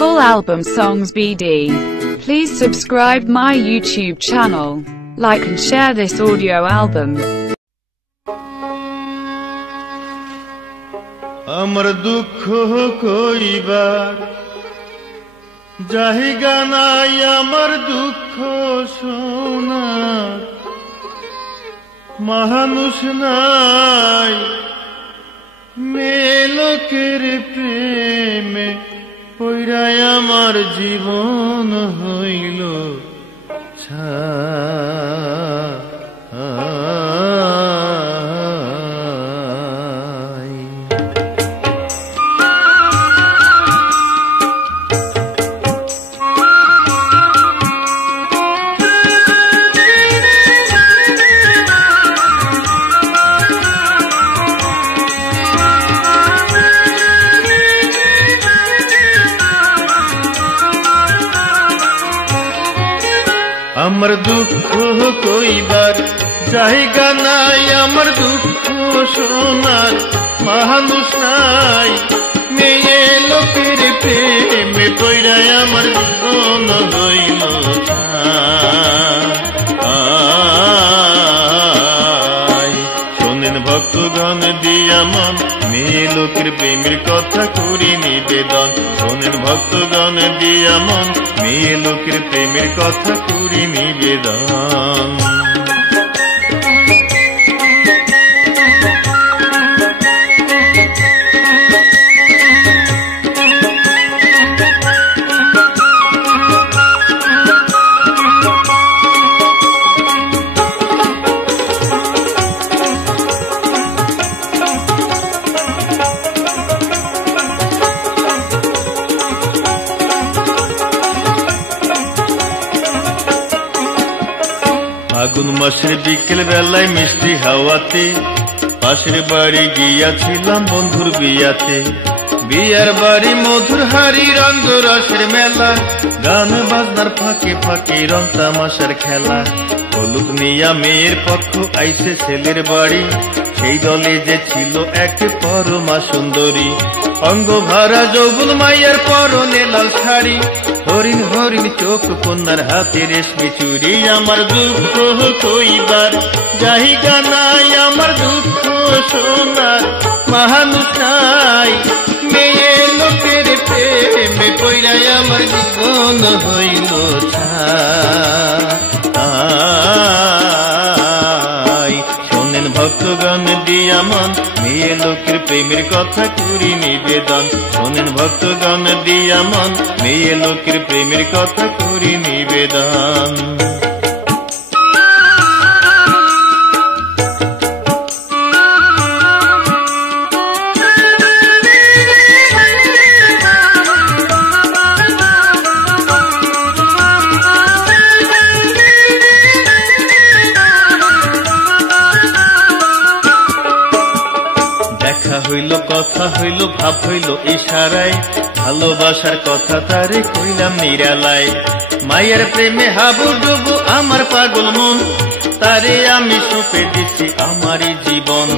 full album songs BD. Please subscribe my YouTube channel, like and share this audio album. আমার দুঃখ কইবার জায়গা নাই, আমার দুঃখ শোনার মানুষ নাই। মেয়ে লোকের প্রেমে পইড়াই আমার জীবন হইল আমার দুঃখ কইবার জায়গা নাই, আমার দুঃখ শোনার মানুষ নাই। মেয়ে লোকের প্রেমে পইড়াই আমার জীবন হইল শোনেন ভক্তগণ দিয়া মন, মেয়ে লোকের প্রেমের কথা করি নিবেদন। শোনেন ভক্তগণ দিয়া মন, মেয়ে লোকের প্রেমের কথা করি নিবেদন। ফাগুন মাসের বিকেল বেলায় মিষ্টি হাওয়াতে পাশের বাড়ি গিয়াছিলাম বন্ধুর বিয়াতে। বিয়ার বাড়ি মধুর হাড়ি রঙ্গ রসের মেলা, গান বাজনার ফাঁকে ফাঁকে রং তামাশার খেলা। হলুদ নিয়া মেয়ের পক্ষ আইসে ছেলের বাড়ি, সেই দলে যে ছিল এক পরমা সুন্দরী। অঙ্গ ভরা যৌবন মাইয়ার পরনে লাল শাড়ি, হরিণ হরিণ চোখ কন্যার হাতে রেশমি চুড়ি। আমার দুঃখ কইবার জায়গা নাই, আমার দুঃখ শোনার মানুষ নাই। মেয়ে লোকের প্রেমে পইড়াই আমার জীবন হইল ছাই। শোনেন ভক্তগণ দিয়া মন, মেয়ে লোকের প্রেমের কথা করি নিবেদন। শোনেন ভক্তগণ দিয়া মন, মেয়ে লোকের প্রেমের কথা করি নিবেদন। দেখা হইল কথা হইল ভাব হইল ইশারায়, ভালোবাসার কথা তারে কইলাম নিরালায়। মায়ের প্রেমে হাবুডুবু আমার পাগল মন, তারে আমি সঁপে দিছি আমারই জীবন।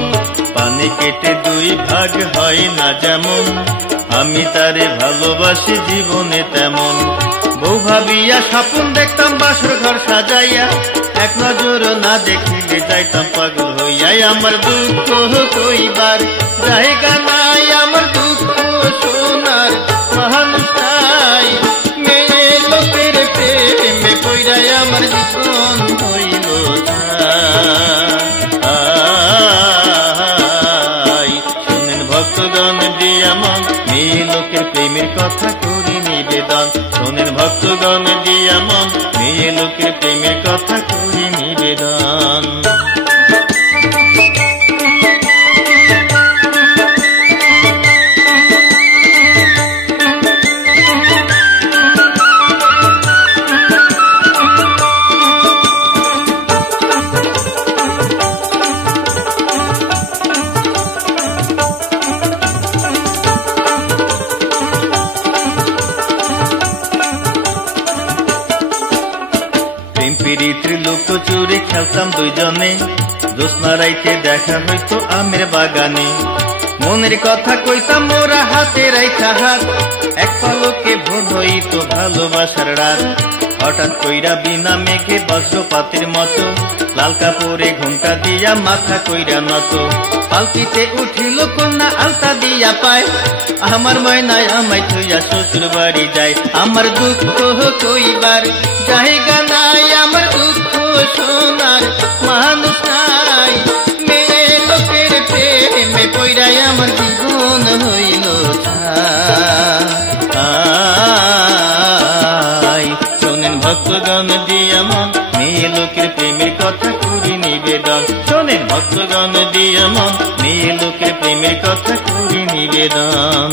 পানি কেটে দুই ভাগ হয় না যেমন, আমি তারে ভালোবাসি জীবনে তেমন। বউ ভাবিয়া স্বপ্ন দেখতাম বাসর ঘর সাজাইয়া, এক নজর না দেখিলে যাইতাম পাগল হইয়া। আমার দুঃখ কইবার জায়গা নাই, আমার দুঃখ শোনার মানুষ নাই। মেয়ে লোকের প্রেমে পইড়াই আমার জীবন হইল ছাই। শোনেন ভক্তগণ দিয়া মন, মেয়ে লোকের প্রেমের কথা করি নিবেদন। শোনেন ভক্তগণ দিয়া মন, মেয়ে লোকের প্রেমের কথা করি নিবেদন। লুকোচুরি খেলতাম দুইজনে, জ্যোৎস্না রাইতে দেখা হইতো আমের বাগানে। মনের কথা কইতাম মোরা হাতে রাইখা হাত, এক পলকে ভোর হইতো ভালোবাসার রাত। হঠাৎ কইরা বিনা মেঘে বজ্রপাতের মতো লাল কাপড়ে ঘুমটা দিয়া মাথা কইরা নত। পালকিতে উঠিল কন্যা আলতা দিয়া পায়, আমার ময়নায় আমায় থইয়া শ্বশুর বাড়ি যায়। আমার দুঃখ কইবার জায়গা নাই, আমার দুঃখ শোনার মানুষ নাই। মেয়ে লোকের প্রেমে পইরাই আমার জীবন হইল ছাই। শোনেন ভক্তগণ দিয়া মন, মেয়ে লোকের প্রেমের কথা করি নিবেদন। শোনেন ভক্তগণ দিয়া মন, মেয়ে লোকের প্রেমের কথা করি নিবেদন।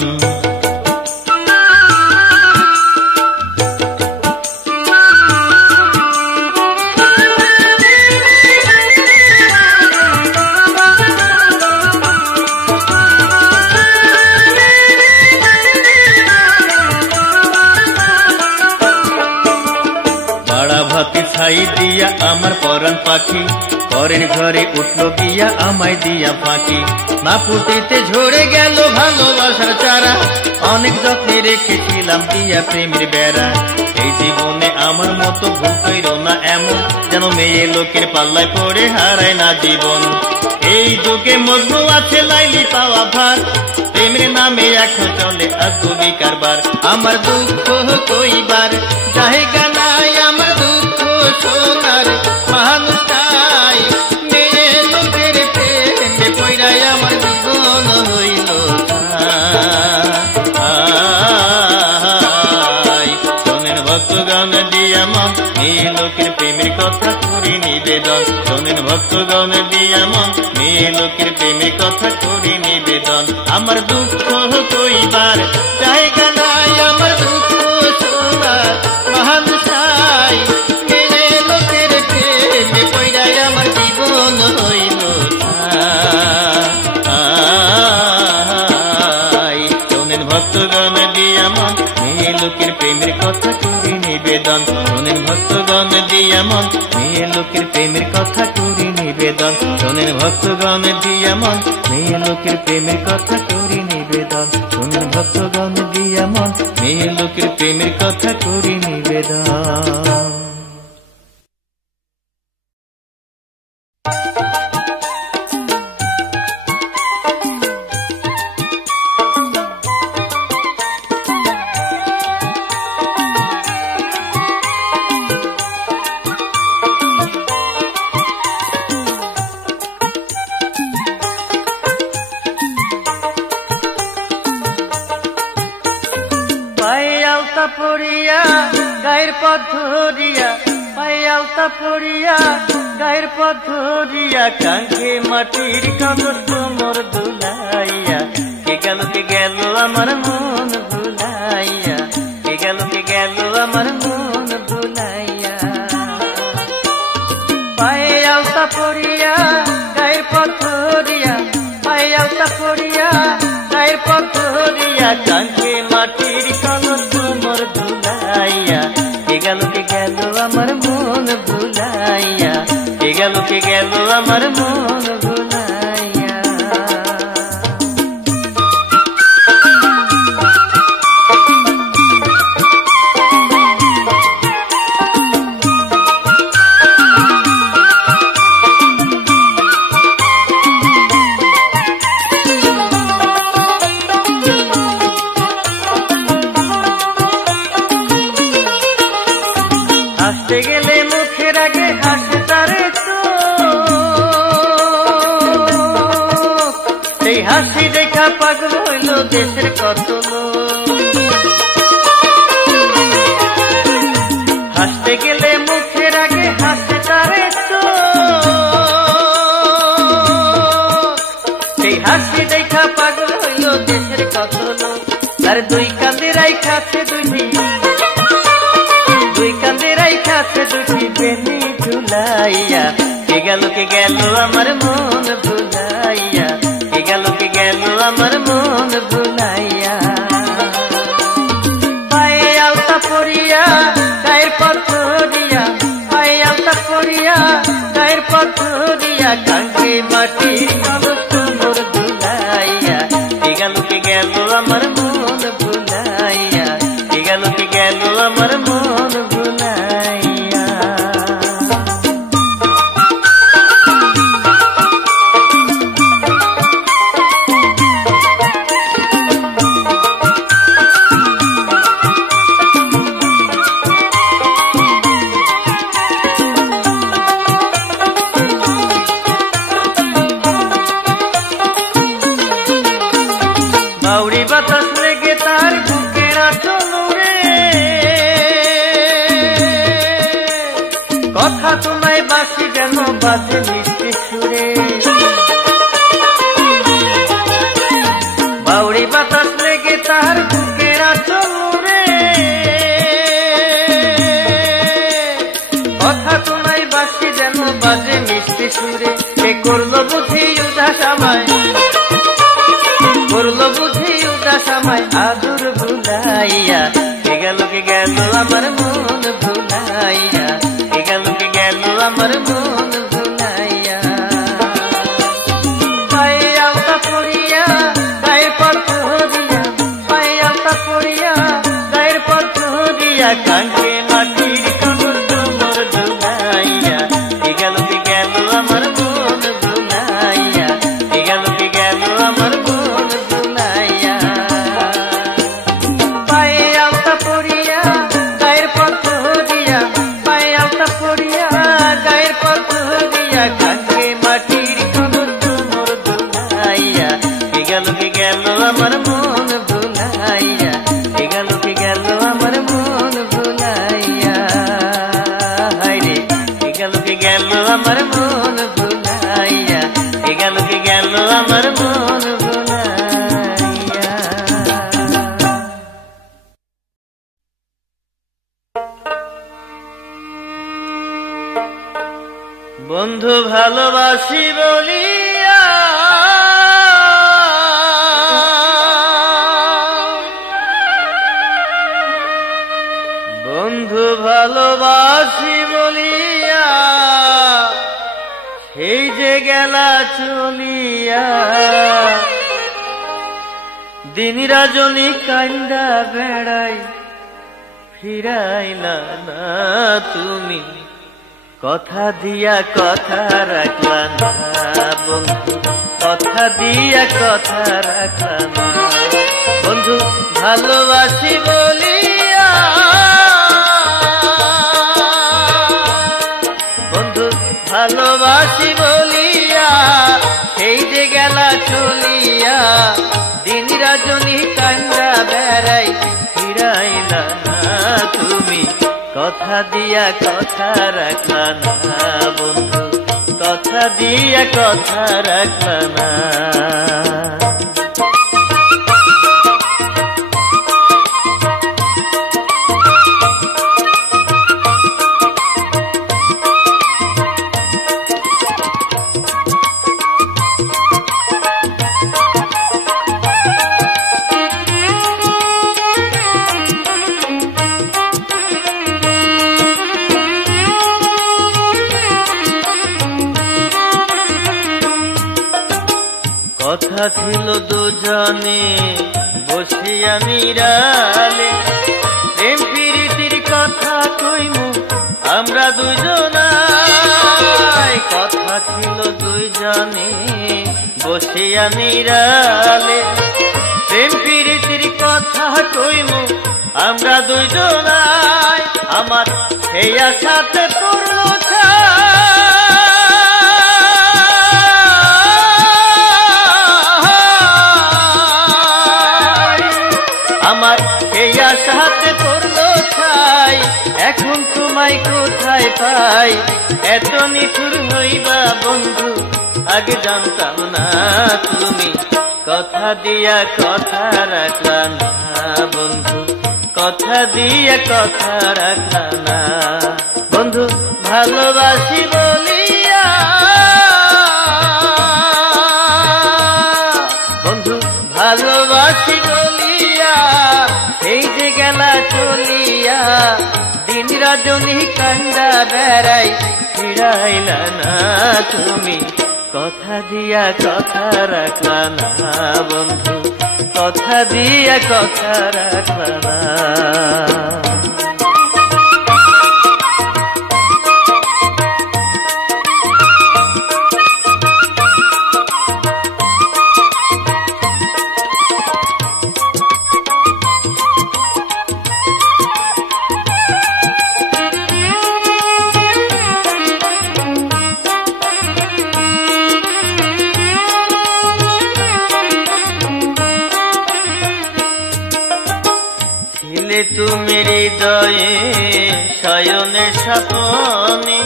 ছাই দিয়া আমার পরাণ পাখি পরের ঘরে উঠলো গিয়া আমায় দিয়া ফাঁকি। না পুঁতিতে ঝরে গেল ভালোবাসার চারা, অনেক যত্নে রেখেছিলাম দিয়া প্রেমের বেড়া। এই জীবনে আমার মতো ভুল কইরো না এমন, যেন মেয়ে লোকের পাল্লায় পড়ে হারায় না জীবন। এই যুগে মজনু আছে লাইলি পাওয়া ভার, প্রেমের নামে এখন চলে আজগুবি কারবার। আমার দুঃখ কইবার জায়গা নাই, আমার দুঃখ শোনার মানুষ নাই। মেয়ে লোকের প্রেমে পইরাই আমার জীবন হইল ছাই। শোনেন ভক্তগণ দিয়া মন, মেয়ে লোকের প্রেমের কথা করি নিবেদন। শোনেন ভক্তগণ দিয়া মন, মেয়ে লোকের প্রেমের কথা করি নিবেদন। আমার দুঃখ কইবার জায়গা নাই, আমার দুঃখ শোনার মানুষ নাই। মেয়ে লোকের প্রেমে পইরাই আমার জীবন হইল ছাই। শোনেন ভক্তগণ দিয়া মন, মেয়ে লোকের প্রেমের কথা করি নিবেদন। শোনেন ভক্তগণ দিয়া মন, মেয়ে লোকের প্রেমের কথা করি নিবেদন। শোনেন ভক্তগণ দিয়া মন, মেয়ে লোকের প্রেমের কথা করি নিবেদন। শোনেন ভক্তগণ দিয়া মন, মেয়ে লোকের প্রেমের কথা করি নিবেদন। পড়িয়া গায়ের পথ ধরিয়া, পায়ে আলতা পড়িয়া গায়ের পথ ধরিয়া, কাঙ্খে মাটির কাগজ কোমর দুলাইয়া। কে গেল আমার মন ভুলাইয়া, কে গেল আমার মন ভুলাইয়া। পায়ে আলতা পড়িয়া গায়ের পথ ধরিয়া, পায়ে আলতা পড়িয়া গায়ের পথ ধরিয়া, কাঙ্খে মাটির কাগজ কোমর দুলাইয়া। কে গেল আমার মন ভুলাইয়া, কে গেল আমার মন ভুলাইয়া। হাসতে গেলে মুখের আগে হাসে তারে চোখ, সেই হাসি দেখা পাগল হইল দেশের কত লোক। হাসতে গেলে মুখের আগে হাসে তারে চোখ, সেই হাসি দেখা পাগল হইল দেশের কত লোক। তার দুই কাঁধে রাইখাছে দুই কাঁধে রাইখাছে দুটি বেনি ঝুলাইয়া। কে গেল আমার মন ভুলাইয়া, কে গেল আমার মন ভুলাইয়া। পায়ে আলতা পড়িয়া গায়ের পথ ধরিয়া, পায়ে আলতা পড়িয়া গায়ের পথ ধরিয়া, কাঙ্খে মাটির কাগজ কোমর দুলাইয়া। কে গেল আমার মন ভুলাইয়া, কে বাজে মিষ্টি সুরে বাউরি বাতাস লেগে তার বুকের আচলে কথা তোমায় বাসি যেন বাজে মিষ্টি সুরে কে করলো বুঝি উদাস আমায় করলো বুঝি উদাস আমায় আদর ভুলাইয়া কে গেল আমার মন ভুলাইয়া কে গেল আমার মন ভুলাইয়া পায়ে আলতা পড়িয়া গায়ের পর ধরিয়া পায়ে আলতা পড়িয়া গায়ের পর ধরিয়া কাঙ্গে মাটির কাপড় তোমার ধুলাইয়া কে গেল আমার মন ভুলাইয়া কে গেল আমার মন ভুলাইয়া পায়ে আলতা পড়িয়া গায়ের পর ধরিয়া পায়ে আলতা পড়িয়া গায়ের পর ধরিয়া কাঙ্গে মাটির কাপড় তোমার ধুলাইয়া কে গেল আমার মন ভুলাইয়া কে গেল আমার মন ভুলাইয়া হায়রে কে গেল আমার মন ভুলাইয়া কে গেল আমার মন ভুলাইয়া বন্ধু ভালোবাসি বলিয়া বন্ধু ভালোবাসি বলিয়া সেই যে গেলা চলিয়া দিন রজনী কান্দা বেড়াই ফিরাইলা না তুমি কথা দিয়া কথা রাখলা না বন্ধু কথা দিয়া কথা রাখলা না বন্ধু ভালোবাসি বলিয়া বন্ধু ভালোবাসি বলিয়া সেই যে গেলা চলিয়া দিন রজনী কান্দা বেড়াই ফিরাইলা না তুমি কথা দিয়া কথা রাখলা না বন্ধু কথা দিয়া কথা রাখলা না কথা ছিল দুজনে বসিয়া নিরালে প্রেম প্রীতির কথা কইমু আমরা দুজনাই কথা ছিল দুজনে বসিয়া নিরালে প্রেম প্রীতির কথা কইমু আমরা দুজনাই আমার সেই আশাতে পড়লো আমার এই আশাতে পড়লো ছাই এখন তোমায় কোথায় পাই এত নিঠুর হইবা বন্ধু আগে জানতাম না তুমি কথা দিয়া কথা রাখলা না বন্ধু কথা দিয়া কথা রাখলা না বন্ধু ভালোবাসি বলিয়া বন্ধু ভালোবাসি বলিয়া এই যে গেলা চলিয়া দিন রজনী কান্দা বেড়াই ফিরাইলা না তুমি কথা দিয়া কথা রাখলা না বন্ধু কথা দিয়া কথা রাখলা না ছিলে তুমি হৃদয়ে শয়নে স্বপনে,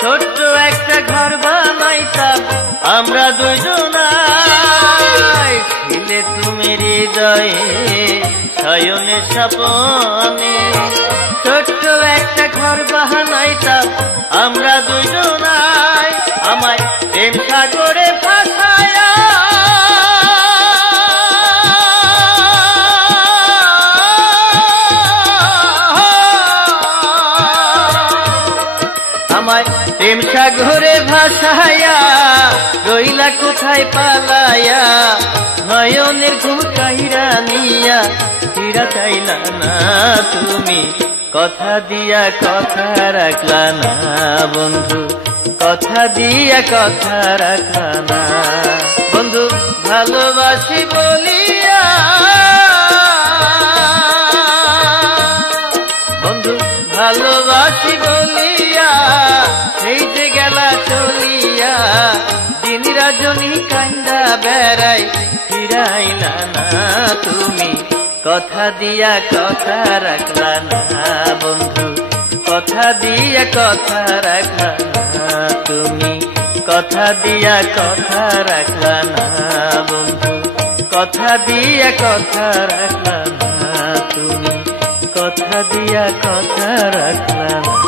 ছোট্ট একটা ঘর বানাইতাম আমরা দুজনাই। ছিলে তুমি হৃদয়ে শয়নে স্বপনে, ছোট্ট একটা ঘর বানাইতাম আমরা দুজনাই। আমায় প্রেম সাগরে ভাসায়া প্রেম সাগরে ভাসায়া রইলা কোথায় পালায়া, নয়নের ঘুম কাহিরা নিয়া ফিরা চাইলা না তুমি, কথা দিয়া কথা রাখলা না বন্ধু, কথা দিয়া কথা রাখলা না বন্ধু। ভালোবাসি বলিয়া বন্ধু, ভালোবাসি বলিয়া এই যে গেলা চলিয়া, দিন রজনী কান্দা বেড়াই ফিরাইলা না তুমি, কথা দিয়া কথা রাখলা না বন্ধু, কথা দিয়া কথা রাখলা না তুমি, কথা দিয়া কথা রাখলা না বন্ধু, কথা দিয়া কথা রাখলা না তুমি, কথা দিয়া কথা রাখলা না।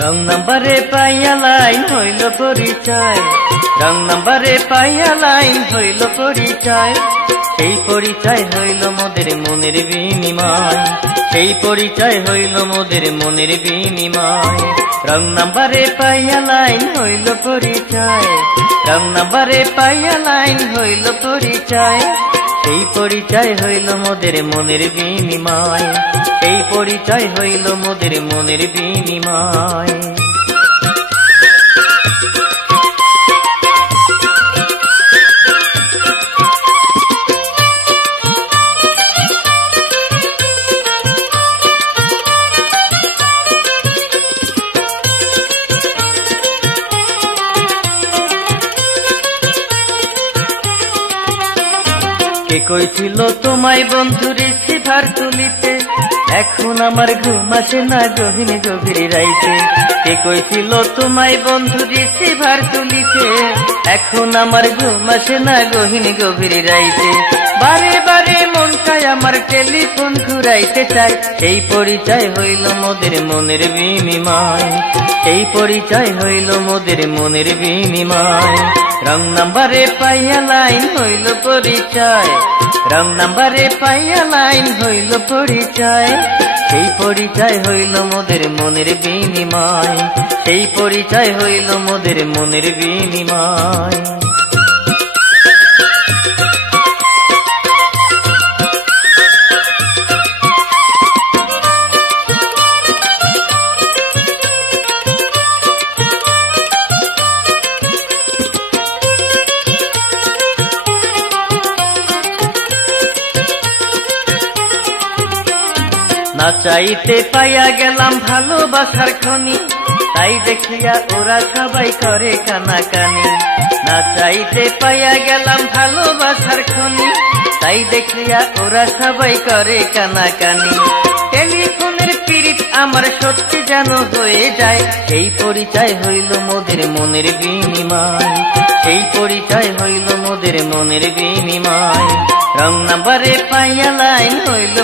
রং নাম্বারে পাইয়া লাইন হইল পরিচয়, রং নাম্বারে পাইয়া লাইন হইল পরিচয়, সেই পরিচয় হইল মোদের মনের বিনিময়, সেই পরিচয় হইল মোদের মনের বিনিময়। রং নাম্বারে পাইয়া লাইন হইল পরিচয়, রং নাম্বারে পাইয়া লাইন হইল পরিচয়, সেই পরিচয় হইল মোদের মনের বিনিময়, সেই পরিচয় হইল মোদের মনের বিনিময়। কে কইছিল তোমায় বন্ধু রিসিভার তুলিতে, এখন আমার ঘুম আসে না গহীন গভীর রাইতে। কে কইছিল তোমায় বন্ধু রিসিভার তুলিতে, এখন আমার ঘুম আসে না গহীন গভীর রাইতে। বারে বারে মন চায় আমার টেলিফোন ঘুরাইতে চাই, এই পরিচয় হইল মোদের মনের বিনিময়, এই পরিচয় হইল মোদের মনের বিনিময়। রং নাম্বারে পাইয়া লাইন হইল পরিচয়, রং নাম্বারে পাইয়া লাইন হইল পরিচয়, সেই পরিচয় হইল মোদের মনের বিনিময়, সেই পরিচয় হইল মোদের মনের বিনিময়। না চাইতে পাইয়া গেলাম ভালোবাসার খনি, তাই দেখিয়া ওরা সবাই করে কানাকানি। না চাইতে পাইয়া গেলাম ভালোবাসার খনি, তাই দেখিয়া ওরা সবাই করে কানাকানি। টেলিফোনের পীড়িত আমার সত্যি যেন হয়ে যায়, এই পরিচয় হইল মোদের মনের বিনিময়, এই পরিচয় হইল মোদের মনের বিনিময়। রং নাম্বারে পাইয়া লাইন হইল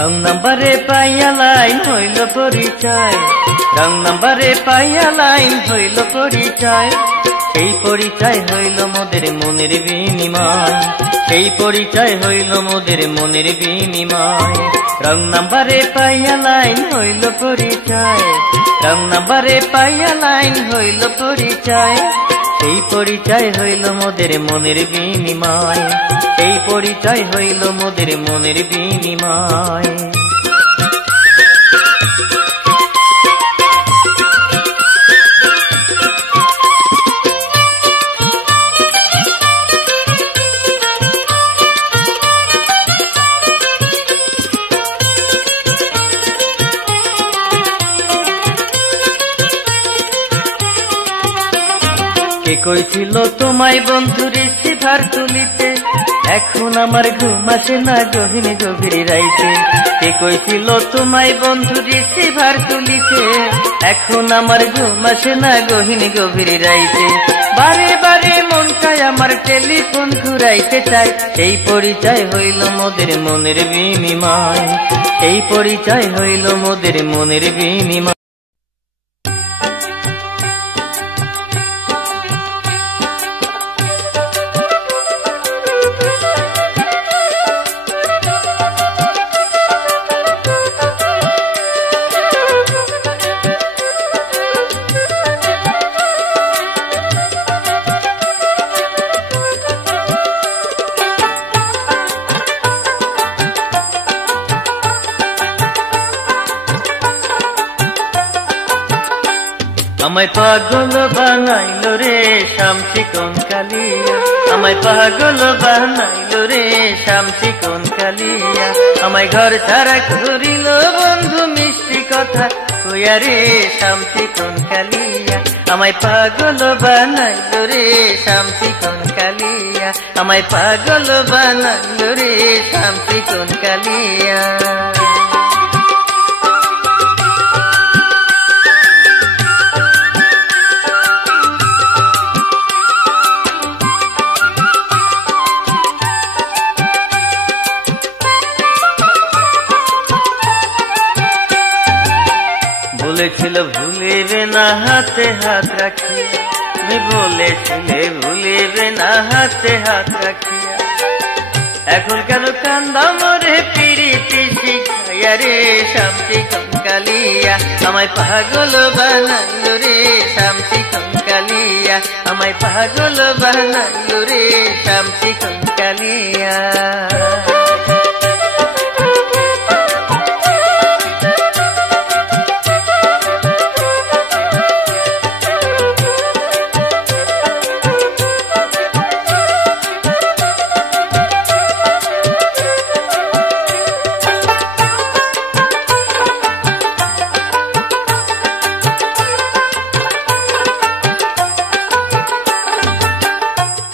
রং নাম্বারে পাইয়া লাইন হইল পরিচয়, রং নাম্বারে পাইয়া লাইন হইল পরিচয়, সেই পরিচয় হইল মোদের মনের বিনিময়, সেই পরিচয় হইল মোদের মনের বিনিময়। রং নাম্বারে পাইয়া লাইন হইল পরিচয়, রং নাম্বারে পাইয়া লাইন হইল পরিচয়। সেই পরিচয় হইল মোদের মনের বিনিময়, সেই পরিচয় হইল মোদের মনের বিনিময়। কে কইছিল তোমায় বন্ধু রিসিভার তুলিতে, এখন আমার ঘুম আসে না গহীন গভীর রাইতে। কে কইছিল তোমায় বন্ধু রিসিভার তুলিতে, এখন আমার ঘুম আসে না গহীন গভীর রাইতে। বারে বারে মন চায় আমার টেলিফোন ঘুরাইতে চাই, এই পরিচয় হইল মোদের মনের বিনিময়, এই পরিচয় হইল মোদের মনের বিনিময়। আমায় পাগল বানাইলো রে শামসি কোন কালিয়া, আমায় পাগল বানাইলো রে শামসি কোন কালিয়া। আমায় ঘর ছাড়া করিল বন্ধু মিষ্টি কথা কইয়া রে শামসি কোন কালিয়া। আমায় পাগল বানাইলো রে শামসি কোন কালিয়া, আমায় পাগল বানাইলো রে শামসি কোন কালিয়া। বলেছিল ভুলিবে না হাতে হাত রাখিয়া, তুমি বলেছিলে ভুলিবে না হাতে হাত রাখিয়া। এখন কেন কান্দা মরে পিরিতি শিখাইয়া রে শামসি কোন কালিয়া। আমায় পাগল বানাইলো রে শামসি কোন কালিয়া, আমায় পাগল বানাইলো রে শামসি কোন কালিয়া।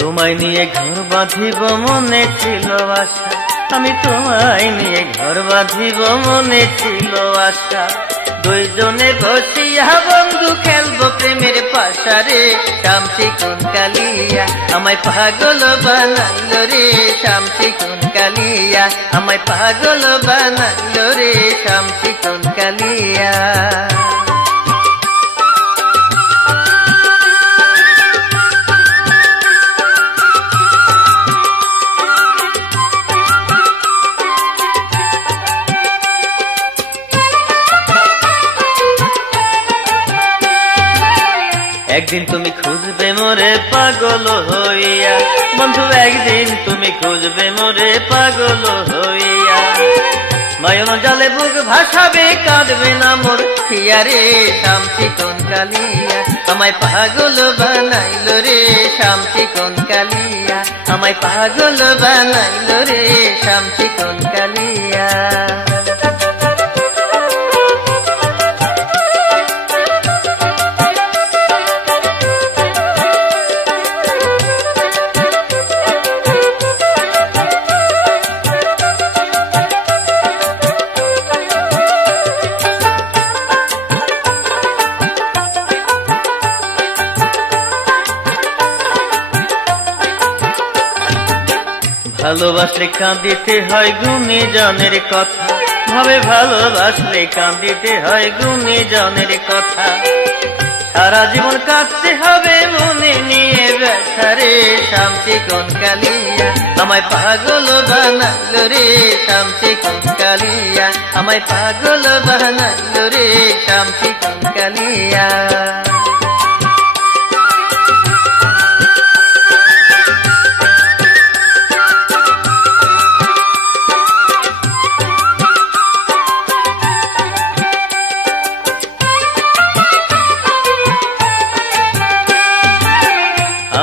তোমায় নিয়ে ঘর বাঁধিব মনে ছিল আশা, আমি তোমায় নিয়ে ঘর বাঁধিব মনে ছিল আশা। দুইজনে বসিয়া বন্ধু খেলবো প্রেমের পাশা রে শামসি কোন কালিয়া। আমায় পাগল বানাইলো রে শামসি কোন কালিয়া, আমায় পাগল বানাইলো রে শামসি কোন কালিয়া। একদিন তুমি খুঁজবে মোরে পাগল হইয়া বন্ধু, একদিন তুমি খুঁজবে মোরে পাগল হইয়া। নয়ন জালে বুক ভাসাবে কাঁদবে না মোর থিয়া রে শামসি কোন কালিয়া। আমায় পাগল বানাইলো রে শামসি কোন কালিয়া, আমায় পাগল বানাইলো রে শামসি কোন কালিয়া। ভালোবাসলে কাঁদিতে হয় গুণীজনের কথা, ভাবে ভালোবাসলে কাঁদিতে হয় গুণীজনের কথা। সারা জীবন কাটতে হবে মনে নিয়ে ব্যথা রে শামসি কোন কালিয়া আমায় পাগল বানাইলো রে শামসি কোন কালিয়া আমায় পাগল বানাইলো রে শামসি কোন কালিয়া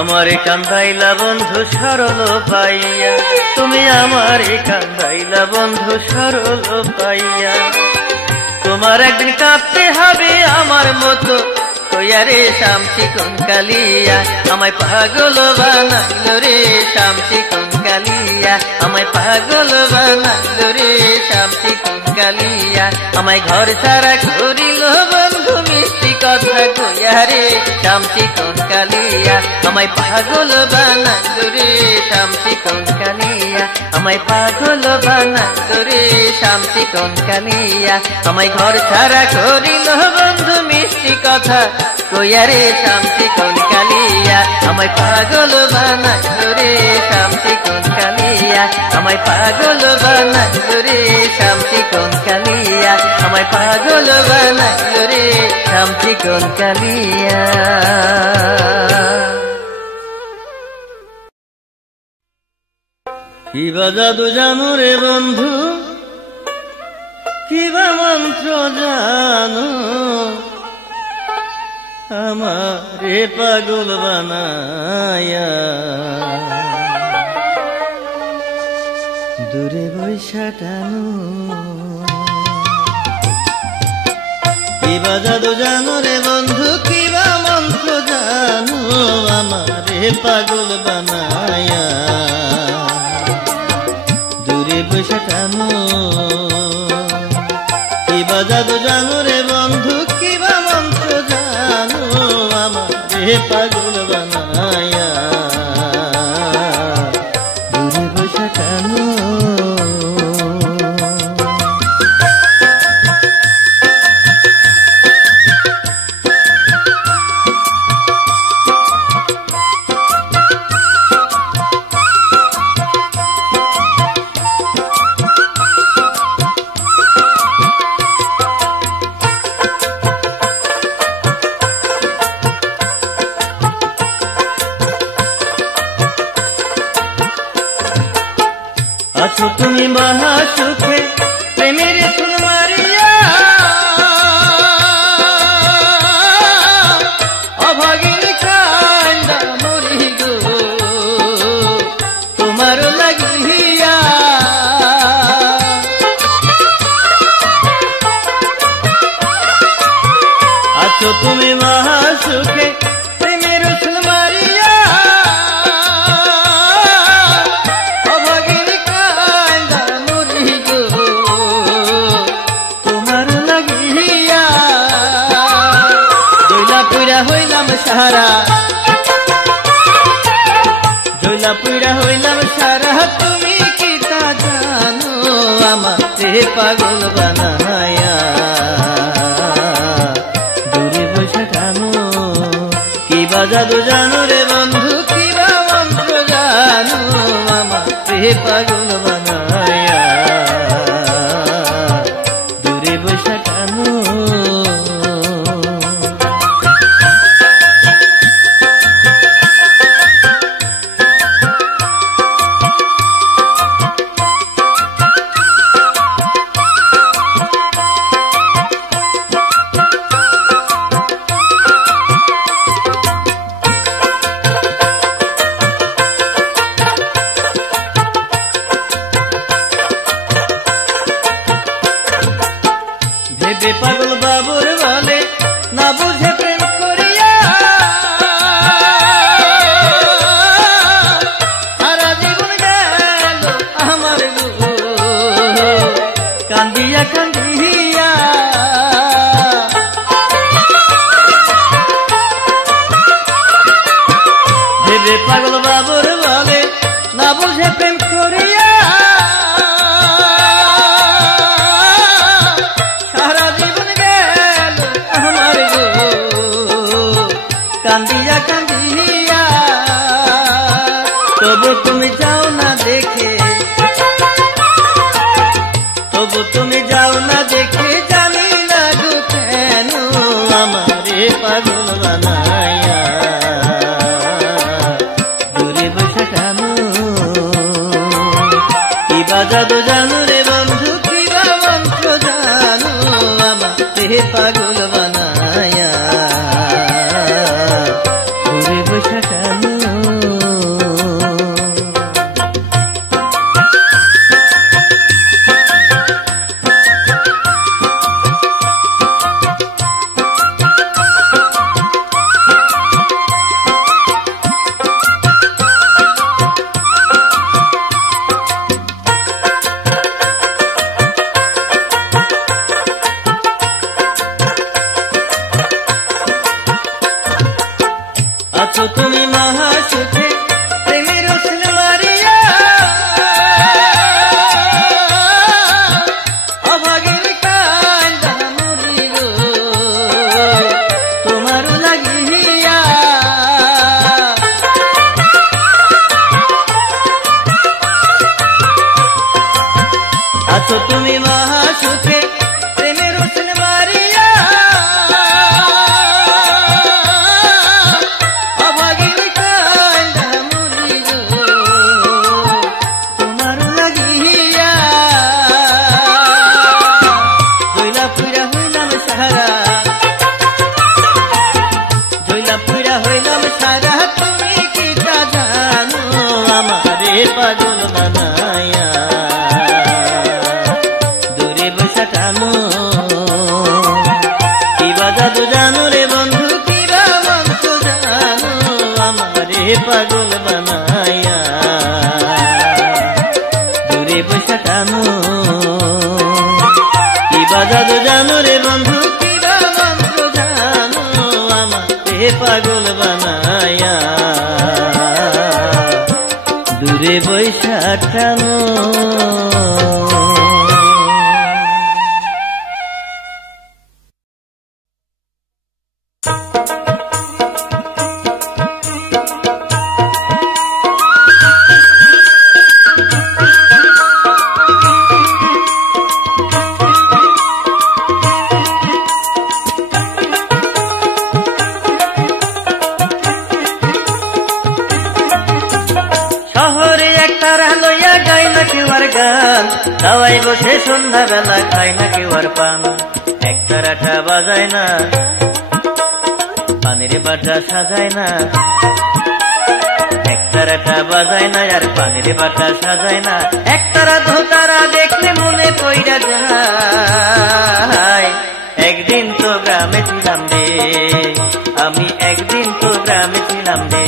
আমারে কান্দাইলা বন্ধু সরল পাইয়া তুমি আমারে কান্দাইলা বন্ধু সরল পাইয়া তোমার একদিন কাঁদতে হবে আমার মতো কইয়া রে শামসি কোন কালিয়া আমায় পাগল বানাইলো রে শামসি কোন কালিয়া আমায় পাগল বানাইলো রে শামসি কোন কালিয়া আমায় ঘর সারা করিল বন্ধু মিষ্টি কথা কইয়া রে শামসি কোন কালিয়া আমায় পাগল বানাইলো রে শামসি কোন কালিয়া আমায় পাগল বানাইলো রে শামসি কোন কালিয়া আমায় ঘর সারা করিল বন্ধু মিষ্টি কথা কইয়া রে শামসি কোন কালিয়া আমায় পাগল বানাইলো রে শামসি কোন কালিয়া আমায় পাগল বানাইলো রে শামসি কোন কালিয়া আমায় পাগল বানাইলো রে শামসি কোন কালিয়া কিবা জাদু জানো রে বন্ধু কিবা মন্ত্র জানো আমারে পাগল বানায়া দূরে বৈশা টানো কিবা জাদু জানো রে বন্ধু কিবা মন্ত্র জানো আমারে পাগল বানায়া দূরে বৈশা টানো কিবা জাদু জানো রে বন্ধু কিবা মন্ত্র জানো আমারে পাগল বানায়া দূরে বৈশা টানো আছো তুমি মহা সুখে প্রেমের ফুল মারিয়া অভাগীর কান্দা মরি গো তোমার লাগিয়া আছো তুমি মহা সুখে প্রেমের ফুল মারিয়া হইলাম সারা জৈলা পুরা হইলাম সারা তুমি কি তা জানো আমারে পাগল বানায়া দূরে বসে টানো কিবা জাদু জানো রে বন্ধু কিবা মন্ত্র জানো আমারে পাগল বানায়া দূরে বসে টানো পাগল বাবুর বলে না বুঝে প্রেম করিয়া সারা জীবন গেল আমার কান্দিয়া কান্দিয়া ভেবে পাগল বাবুর বলে না বুঝে প্রেম করিয়া তবু তুমি যাও না দেখে, তবু তুমি যাও না দেখে, জানি না গো কেন আমারে পাগল বানাইয়া দূরে বসে কেন। কি বাজাবো জানো রে বন্ধু, কি বা মন্ত্র জানো আমারে পাগল বানাইয়া দূরে বসে কেন। আছো তুমি মহাসুখে প্রেমের উসল মারিয়া, অভাগের কান্দা মরিল তোমার লাগিয়া। আছো তুমি মহাসুখে প্রেমের উসল মারিয়া, পাগল বানাইয়া দূরে বসে টানো। কি বাজাবো জানো রে বন্ধু, কি বা মন্ত্র জানো আমারে পাগল বানাইয়া দূরে বসে টানো। কি বাজাবো জানো রে বন্ধু, কি বা মন্ত্র জানো আমারে পাগল বানাইয়া দূরে বৈশা টানো। দাওয়াই বসে সন্ধ্যা বেলা খায় না কেউ আর পান, একতারাটা বাজায় না, পানির বাটা সাজায় না। একতারাটা বাজায় না আর পানির বাটা সাজায় না, একতারা ধোতারা দেখলে মনে পইরা যায়। একদিন তো গ্রামে ছিলাম রে আমি, একদিন তো গ্রামে ছিলাম রে।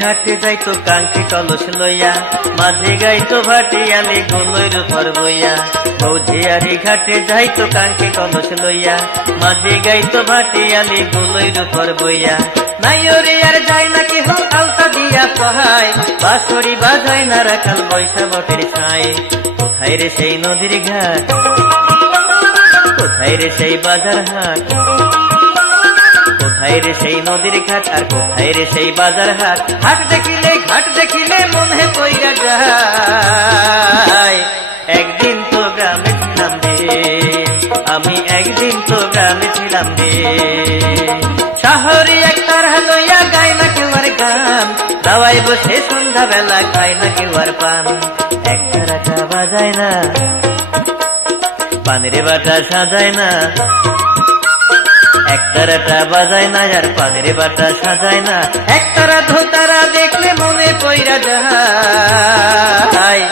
ঘাটে যাইতো কাঙ্কি কলস লইয়া, মাঝে গাইতো ভাটিয়ালি গোলইর উপর বইয়া। বৌঝিয়ারি ঘাটে যাইতো কাঙ্কি কলস লইয়া, মাঝে গাইতো ভাটিয়ালি গোলইর উপর বইয়া। নাইরে আর যায় না কেহ আলতা দিয়া পাহায়, বাঁশরি বাজায় না রাখাল বৈশা বটের ছায়। কোথায় রে সেই নদীর ঘাট, কোথায় রে সেই বাজার হাট, কোথায় রে সেই নদীর ঘাট আর কোথায় রে সেই বাজার হাট। হাট দেখিলে ঘাট দেখিলে মনে পইরা যায়। একদিন তো গ্রামে ছিলাম রে আমি, একদিন তো গ্রামে ছিলাম রে। শহরে একটার লইয়া গায় না কেউ আর গান, দাওয়াই বসে সন্ধ্যা বেলা খায় না কেউ আর পান। একতারাটা বাজায় না, পানির বাটা সাজায় না, একতারাটা বাজায় না আর পানির বাটা সাজায় না। একতারা ধোতারা দেখলে মনে পইরা যায়।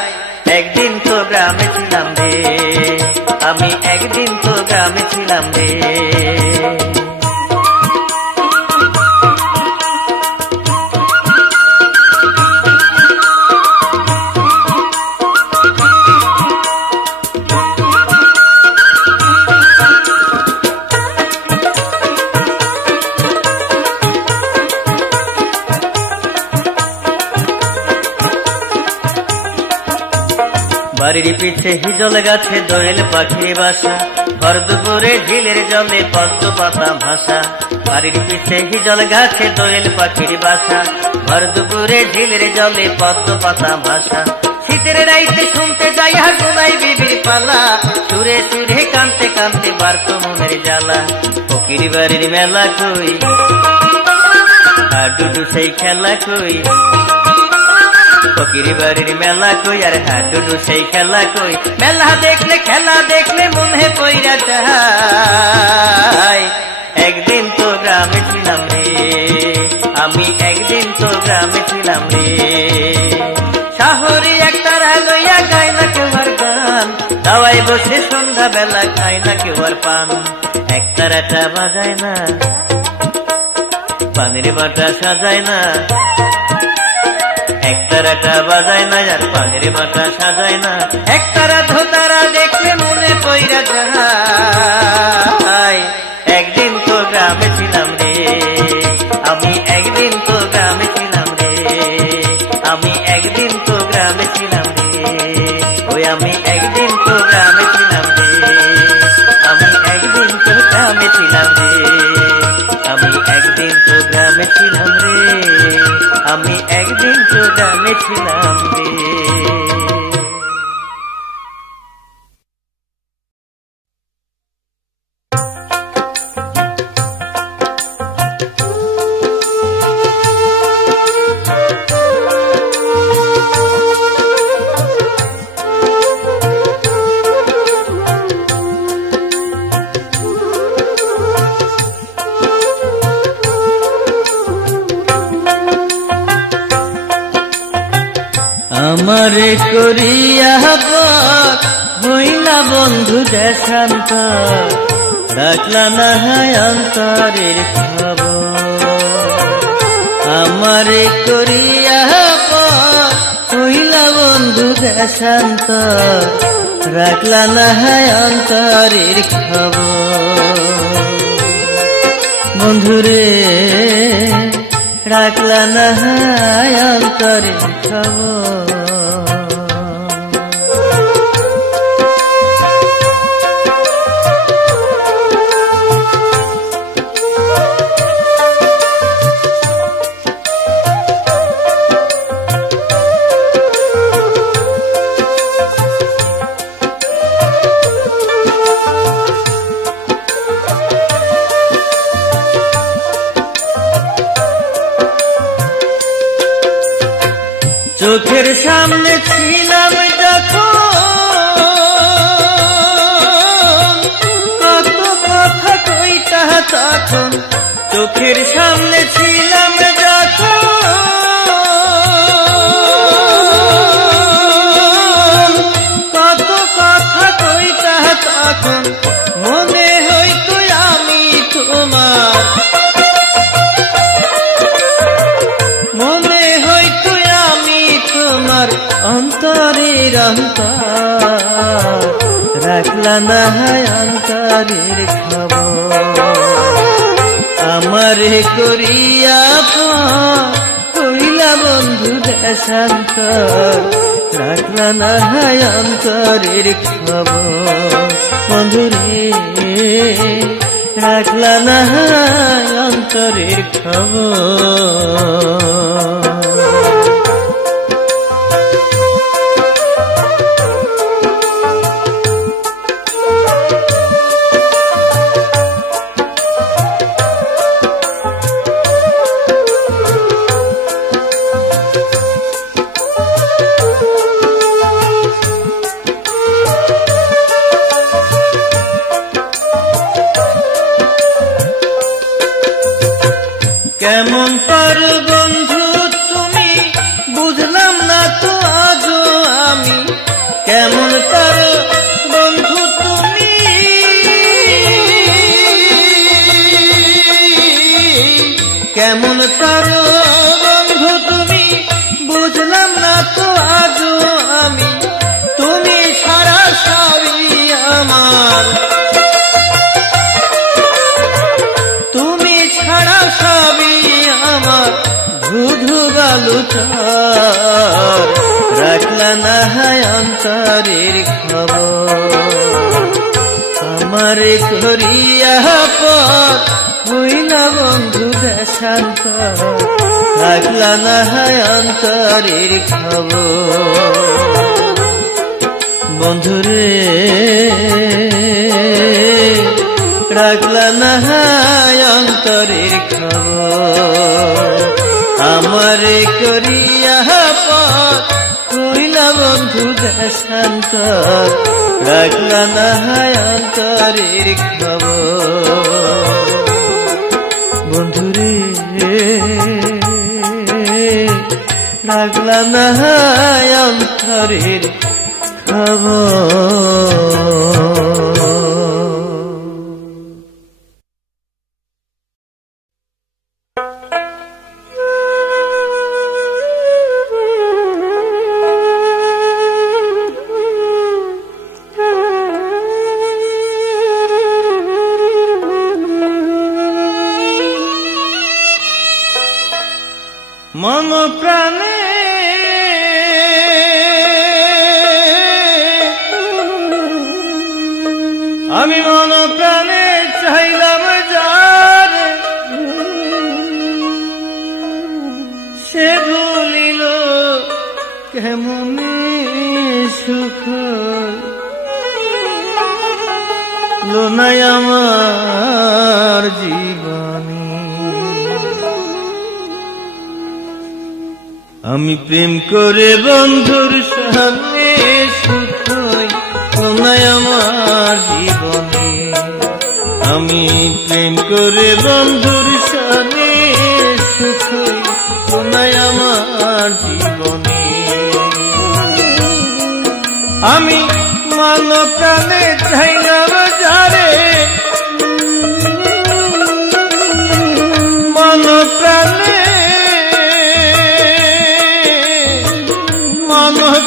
একদিন তো গ্রামে ছিলাম রে আমি, একদিন তো গ্রামে ছিলাম রে। বাড়ির পিছে হিজল গাছে দোয়েল পাখির বাসা, ভর দুপুরে ঝিলের জলে পদ্ম পাতা ভাসা। বাড়ির পিছে হিজল গাছে দোয়েল পাখির বাসা, ভর দুপুরে ঝিলের জলে পদ্ম পাতা ভাসা। শীতের রাইতে শুনতে যাই হাগুনাই বিবির পালা, সুরে সুরে কানতে কানতে বাড়ত মনের জ্বালা। ফকির বাড়ির মেলা কই, হাডুডু সেই খেলা কই, ফকির বাড়ির মেলা কই আর হাডুডু সেই খেলা কই। মেলা দেখলে খেলা দেখলে মনে পইরা যায়, একদিন তো গ্রামে ছিলাম রে, আমি একদিন তো গ্রামে ছিলাম রে। শহরে একতারা লইয়া গায় না কেউ আর গান, দাওয়ায় বসে সন্ধ্যা বেলা খায় না কেউ আর পান। একতারাটা বাজায় না, পানের বাটা সাজায় না, একতারাটা বাজায় না আর পানের বাটা সাজায় না। একতারা ধোতারা দেখলে মনে পইরা যায়, একদিন তো গ্রামে ছিলাম রে, আমি একদিন তো গ্রামে ছিলাম রে, আমি একদিন তো গ্রামে ছিলাম রে, ওই আমি একদিন তো গ্রামে ছিলাম রে, আমি একদিন তো গ্রামে ছিলাম রে, আমি একদিন তো গ্রামে ছিলাম রে, আমি একদিন তো গ্রামে ছিলাম রে। আমারে করিয়া হইলা বন্ধু দেশান্ত, রাখলা না হয় অন্তরের খবর। আমারে করিয়া হইলা বন্ধু দেশান্ত, রাখলা না হয় অন্তরের খবর। বন্ধুরে রাখলা না হয় অন্তরের খবর। চোখের সামনে ছিলাম যখন, কত কথা কইতা তখন। চোখের সামনে ছিলাম যখন, কত কথা কইতা তখন। মনে হইতো আমি তোমার, মনে হইতো তোমার অন্তরের অন্তর, রাখলা না হয় অন্তরের খবর। আমারে করিয়া হইলা বন্ধু দেশান্তর, রাখলা না হয় অন্তরের খবর। বন্ধুরে রাখলা না হয় অন্তরের খবর। কেমন পারো বন্ধু তুমি, বুঝলাম না তো আজও আমি। কেমন পারো বন্ধু তুমি, কেমন পারো বন্ধু তুমি, বুঝলাম না তো আজও আমি। তুমি সারা সবই আমার, তুমি ছাড়া সবই আমার। ধুধু বালুচর রাখলা না হয় অন্তরের খবর, আমারে করিয়া পর হইলা বন্ধু দেশান্তর, রাখলা না হয় অন্তরের খবর। বন্ধুরে রাখলা না হয় অন্তরের খবর, আমারে করিয়া পর হইলা বন্ধু দেশান্তর, রাখলা না হয় অন্তরের খবর। বন্ধুরে রাখলা না হয় অন্তরের খবর। মন প্রাণে আমি মন প্রাণে চাইলাম যার, সে ভুলিল কেমনে সুখ লোনায় আমার জীবনে। আমি প্রেম করে বন্ধুর সামনে সুখ লোনায় আমার জীবনে, আমি প্রেম করে বন্ধুর সামনে সুখ লোনায় আমার জীবনে। আমি মন প্রাণে চাইলাম যারে, মন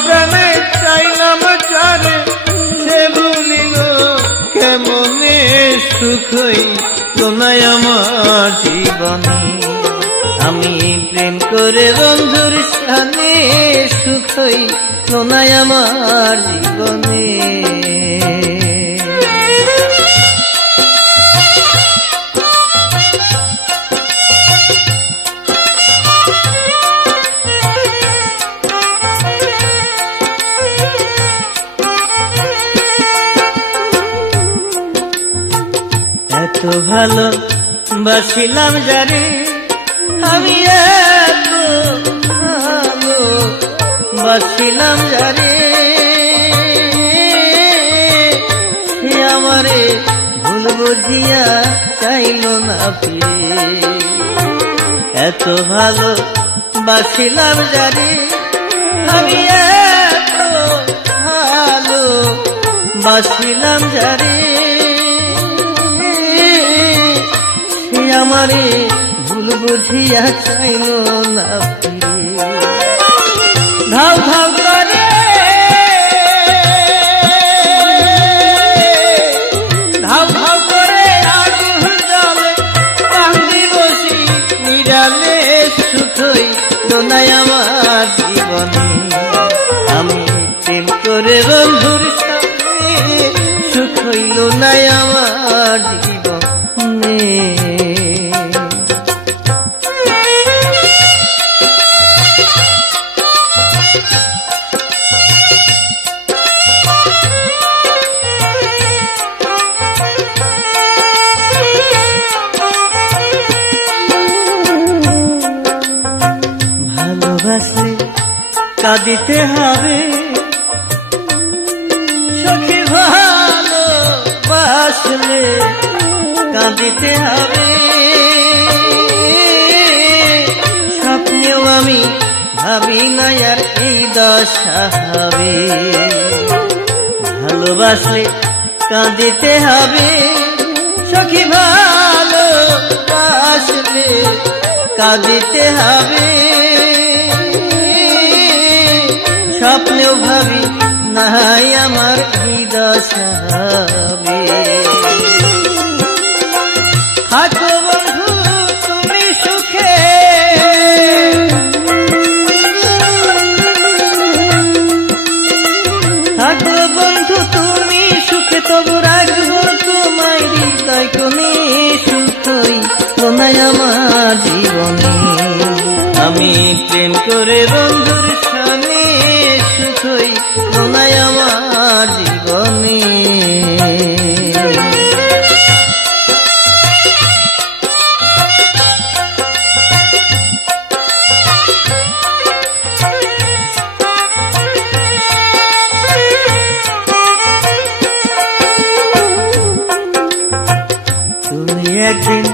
প্রাণে চাইলাম যারে, সে ভুলিল কেমনে সুখই লোনায় আমার জীবনে। আমি প্রেম করে বন্ধুর সামনে সুখই লোনায় আমার জীবনে। এত ভালো বাসিলাম যারে, আমি এত ভালো বাসিলাম যারে, সে আমারে ভুল বুঝিয়া চাইল না ফিরে। এত ভালো বাসিলাম যারে, আমি এত ভালো বাসিলাম যারে, আমারে ভুল বুঝিয়া চাইল না ফিরে। ধাও ধাও করে ধাও ধাও করে আগুন জলে কান্দি বসি নিরালে সুখই লোনায় আমার জীবনে। আমি প্রেম করে বন্ধুর সামনে সুখই লোনায় আমার জীবনে। ভালোবাসলে কাঁদিতে হবে সখী, ভালোবাসলে কাঁদিতে হবে। স্বপ্নেও আমি ভাবি না আর এই দশা হবে। ভালোবাসলে কাঁদিতে হবে সখী, ভালোবাসলে কাঁদিতে হবে। স্বপ্নেও ভাবি নাই আমার এই দশা হবে। থাকো বন্ধু তুমি সুখে, করে বন্ধুর সামনে সুখ হইল না আমার জীবনে। তুমি একদিন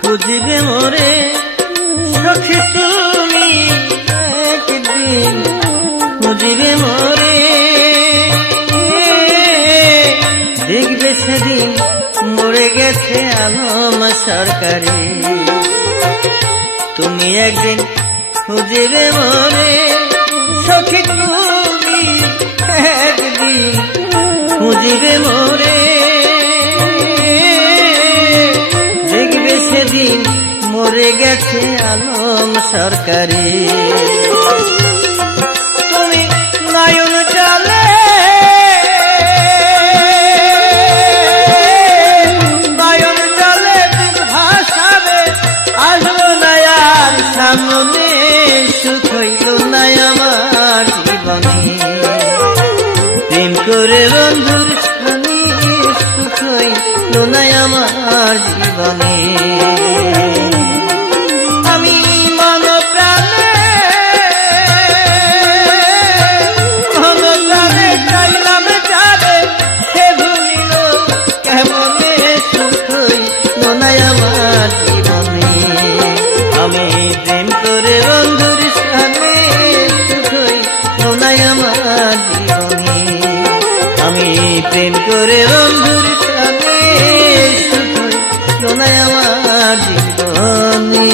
খুঁজবে মোরে সখী, তুমি একদিন খুঁজবে মোরে, দেখবে সেদিন মরে গেছে আলম সরকারি। তুমি একদিন খুঁজবে মোরে সখী, তুমি একদিন খুঁজবে মোরে, দেখবে সেদিন মরে গেছে আলম সরকারি। তুমি নয়ন জলে নয়ন জলে ভাসাবে, আসলো না আর সামনে, সুখ হইল না আমার জীবনে। প্রেম করে বন্ধুর সামনে সুখ হইল না আমার জীবনে। আমি মন প্রাণে চাইলাম যাবে, সে ভুলিল কেমনে, সুখ হইল না আমার জীবনে। আমি প্রেম করে বন্ধুর সামনে সুখ হইল না আমার জীবনে। আমি প্রেম করে বন্ধুর সামনে সুখ হইল না আমার জীবনে।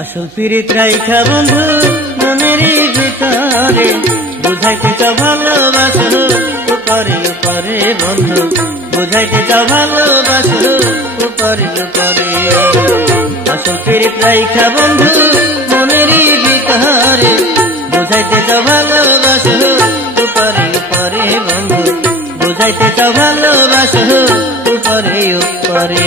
আসল পীড়িত রাইখা বন্ধু মনের ভিতরে, বুঝাইতে চাও ভালোবাসো উপরে উপরে বন্ধু, বুঝাইতে চাও ভালোবাসো উপরে উপরে। আসল পীড়িত রাইখা বন্ধু মনের ভিতরে, বুঝাইতে চাও ভালোবাসো উপরে উপরে বন্ধু, বুঝাইতে চাও ভালোবাসো উপরে উপরে।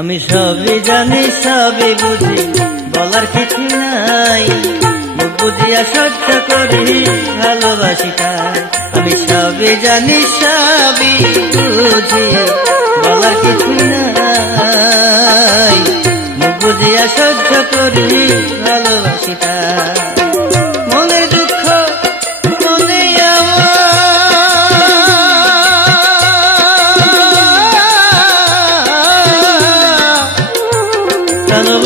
আমি সবই জানি সবই বুঝি, বলার কিছু নাই, মুখ বুঝিয়া সহ্য করি ভালোবাসি তাই। আমি সবই জানি সবই বুঝি, বলার কিছু নাই, মুখ বুঝিয়া সহ্য করি ভালোবাসি তাই। মনে দুঃখ মনে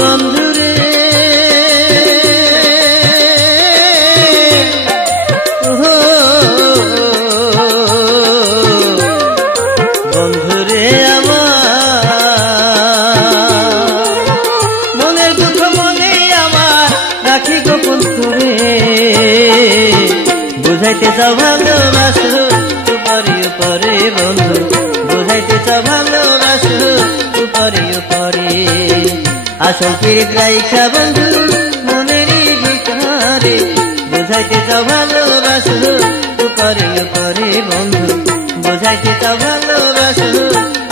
বন্ধুরে, বন্ধুরে আমার মনের দুঃখ মনে আমার রাখি গোপন করে, বুঝাইতে চাও ভালোবাসো উপরে উপরে বন্ধু, বুঝাইতে চাও ভালোবাসো উপরে উপরে। আসল পীড়িত রাইখা বন্ধু মনের ভিতরে, বুঝাইতে চাও ভালোবাসো উপরে উপরে বন্ধু, বুঝাইতে চাও ভালোবাসো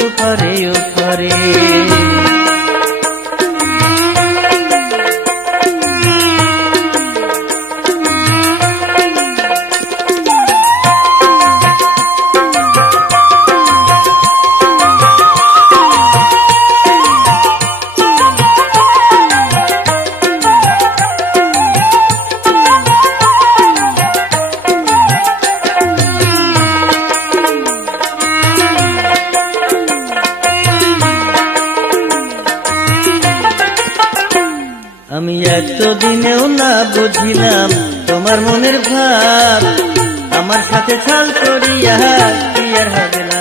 উপরে উপরে। আমি এতদিনেও না বুঝিলাম তোমার মনের ভাব, আমার সাথে ছল করিয়া কি আর হবে না।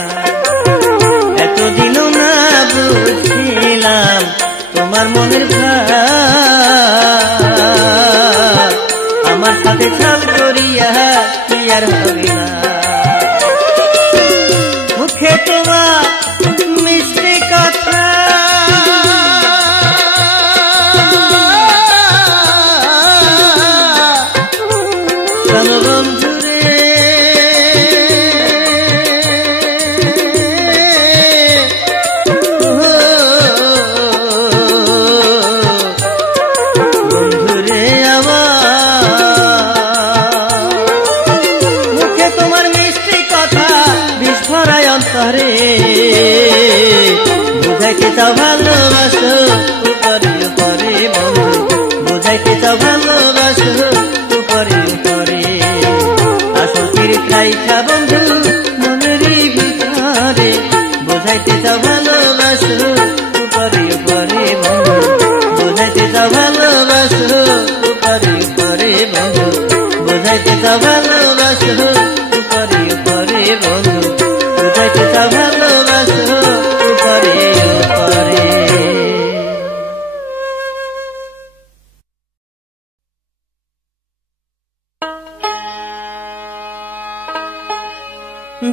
এতদিনও না বুঝিলাম তোমার মনের ভাব, আমার সাথে ছল করিয়া কি আর হবে না। মুখে তোমার মিষ্টি কথা, বন্ধুরে বন্ধুরে আমার মুখে তোমার মিষ্টি কথা বিষ ভরায় অন্তরে, বুঝাইতে চাও ভালোবাসো উপরে উপরে বন্ধু, বুঝাইতে চাও ভালোবাসো উপরে উপরে। আসল রাইখা বন্ধু মনেরই ভিতরে, বুঝাইতে চাও ভালোবাসো উপরে উপরে বন্ধু, বুঝাইতে চাও ভালোবাসো উপরে উপরে বন্ধু, বুঝাইতে চাও ভালোবাসো উপরে উপরে বন্ধু, বুঝাইতে চাও ভালোবাসো উপরে উপরে।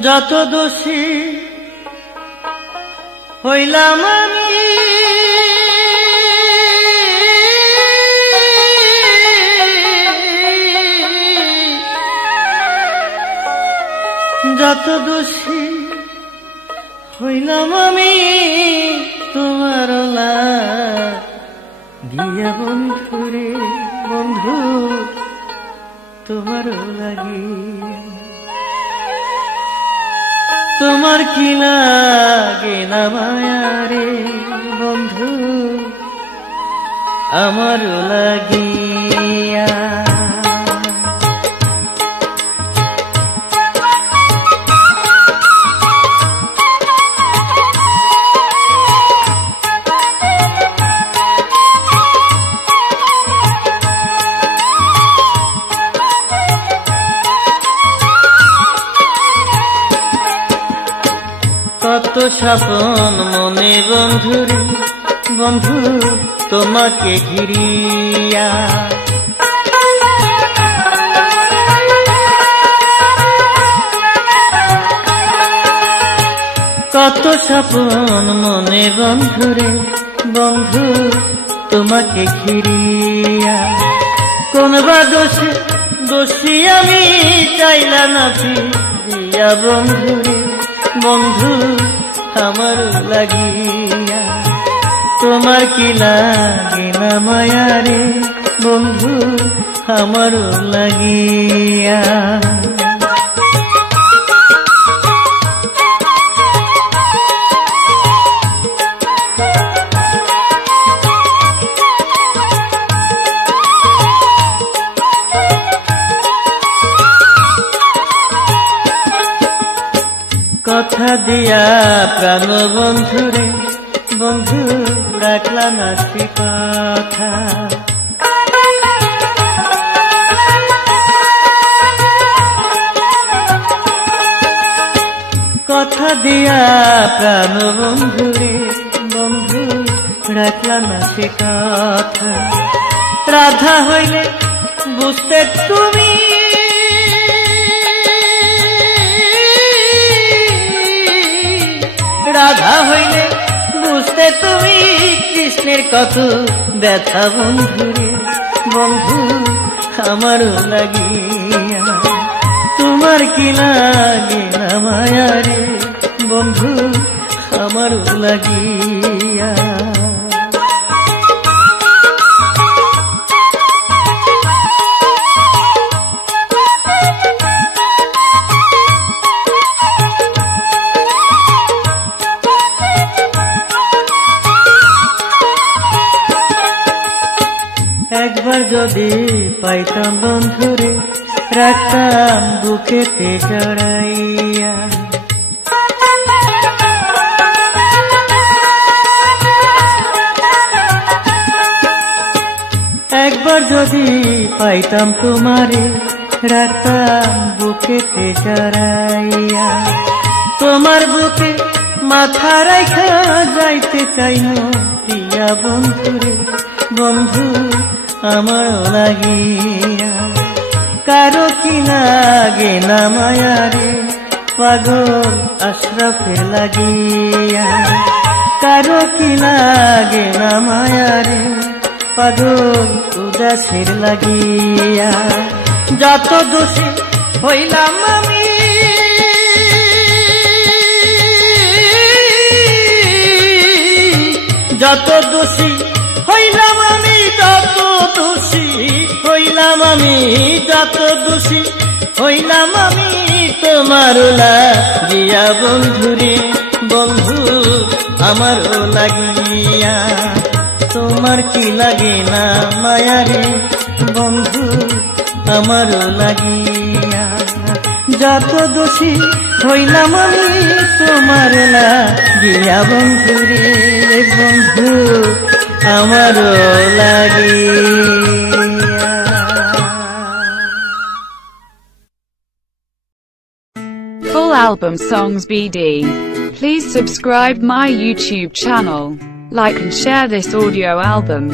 যত দোষী হইলাম আমি, যত দোষী হইলাম আমি তোমার লাগিয়া বন্ধুরে বন্ধু, তোমার লাগিয়া। তোমার কি লাগে না মায়া রে বন্ধু আমার লাগিয়া। কত স্বপ্ন মনে বন্ধুরে বন্ধু তোমাকে ঘিরিয়া, কত স্বপ্ন মনে বন্ধুরে বন্ধু তোমাকে ঘিরিয়া। কোন বা দোষে দোষী আমি চাইলা না ফিরিয়া বন্ধুরে বন্ধু আমার লাগিয়া। তোমার কি লাগে না মায়া রে বন্ধু আমার লাগিয়া। কথা দিয়া প্রাণ বন্ধুরে বন্ধু রাখলা না সে কথা। কথা দিয়া প্রাণ বন্ধুরে বন্ধু রাখলা না সে কথা। রাধা হইলে বুঝতে তুমি রাধা হইলে বুঝতে তুমি কৃষ্ণের কত ব্যথা বন্ধুরে বন্ধু আমার লাগিয়া। তোমার কি লাগে না মায়া রে বন্ধু আমার লাগিয়া। একবার যদি পাইতাম বন্ধুরে রাখতাম বুকেতে জড়াইয়া। একবার যদি পাইতাম তোমারে, রাখতাম বুকেতে জড়াইয়া। তোমার বুকে মাথা রাখা যাইতে চাই প্রিয়া বন্ধুরে, বন্ধু আমার লাগিয়া। কারো কি লাগে না মায়ারে, পাগল আশরাফের লাগিয়া। কারো কি লাগে না মায়ারে, পাগল উদাসের লাগিয়া। যত দোষী হইলাম আমি, যত দোষী হইলাম আমি, যত দোষী হইলাম আমি, যত দোষী হইলাম আমি তোমার লাগিয়া বন্ধুরে, বন্ধু আমার লাগিয়া। তোমার কি লাগে না মায়ারে, বন্ধু আমার লাগিয়া। যত দোষী হইলাম আমি তোমার লাগিয়া বন্ধুরে, বন্ধু আমার লাগিয়া। Full album songs BD. Please subscribe my YouTube channel. Like and share this audio album.